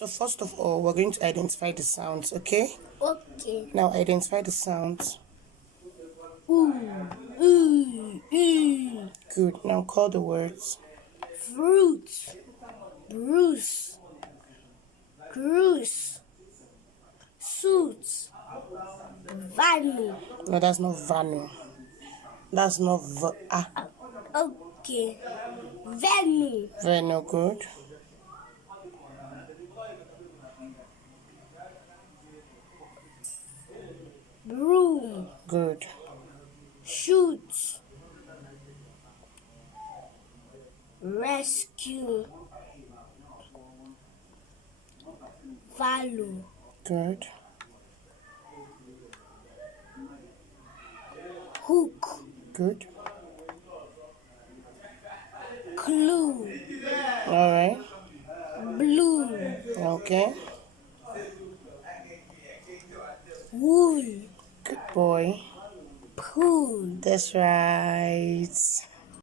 So first of all, we're going to identify the sounds, okay? Okay. Now identify the sounds. Good. Now call the words. Fruit, Bruce, Cruise, Suits, Vanu. No, that's not Vanu. That's not Okay. Venue, Very no good. Broom, Good. Shoot, Rescue, Value, Good. Hook, Good. Clue, All right. Blue, Okay. Wool, Good boy. Pool. That's right.